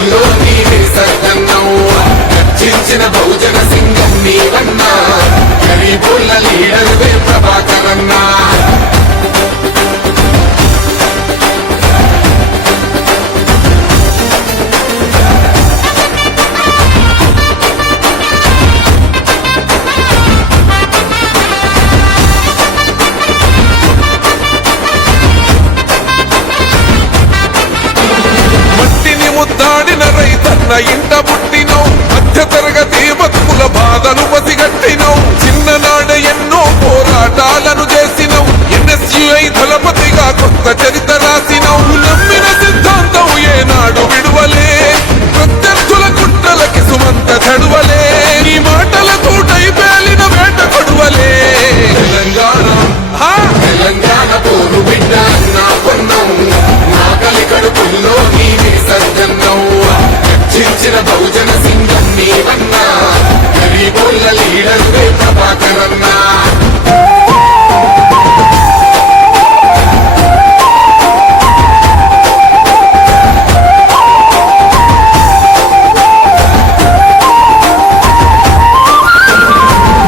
కడుపుల్లో నీవే సర్గన్నావు రక్షించిన బహుజన సింగం నీవన్నా గరీబుల్ల లీడరువే ప్రభాకరన్నా ముద్దాడిన రైతన్న ఇంట పుట్టినవు మధ్య తరగతి బతుకుల బాధలు పసిగట్టినవు చిన్ననాడు ఎన్నో పోరాటాలను చేసినవు NSUI దళపతిగా కొత్త చరిత్ర రాసినవు నమ్మిన సిద్ధాంతం ఏనాడు విడువలే ప్రత్యర్థుల కుట్రలకి సుమంత చడువలే నీ మాటల తోటై పేలిన వేట కొడువలే తెలంగాణ పోరు బిడ్డ అన్నా కొన్నావు నాగలి కడుపుల్లో నీవే సర్గన్నావు రక్షించిన బహుజన సింగం నీవన్నా గరీబుల్ల లీడరువే ప్రభాకరన్నా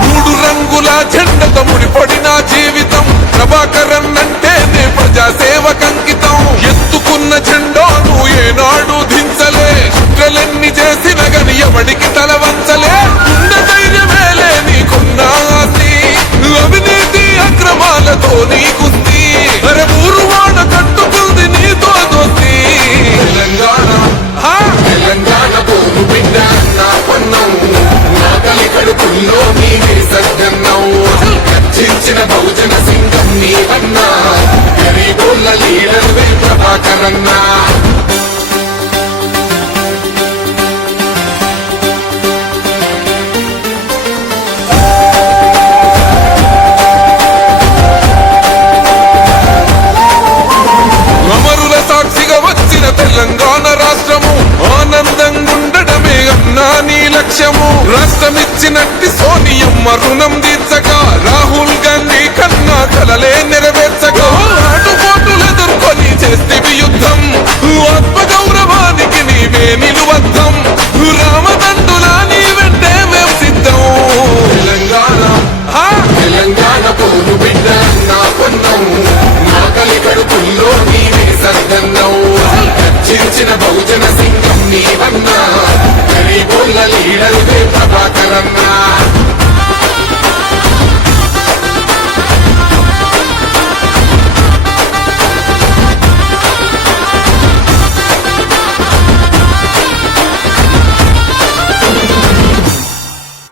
మూడు రంగుల జెండతో ముడిపడిన జీవితం ప్రభాకరన్నంటేనే ప్రజాసేవకంకితం ఎత్తుకున్న జెండాను ఏనాడు దించలే కుట్రలెన్ని చేసిన గని ఎవడికి తల వంచలే గుండె ధైర్యమేలే నీకున్న ఆస్తి అవినీతి అక్రమాలతో నీ కుస్తీ అరే ఊరు వాడ కట్టుకుంది నీతో దోస్తి తెలంగాణ పోరు బిడ్డ అన్నా కొన్నావు నాగలి కడుపుల్లో నీవే సర్గన్నావు రక్షించిన బహుజన సింగం నీవన్నా గరీబుల్ల లీడరువే ప్రభాకరన్నా అమరుల సాక్షిగా వచ్చిన తెలంగాణ రాష్ట్రము ఆనందంగుండడమే అన్నా నీ లక్ష్యము రాష్ట్రమిచ్చినట్టి సోనియమ్మ రుణం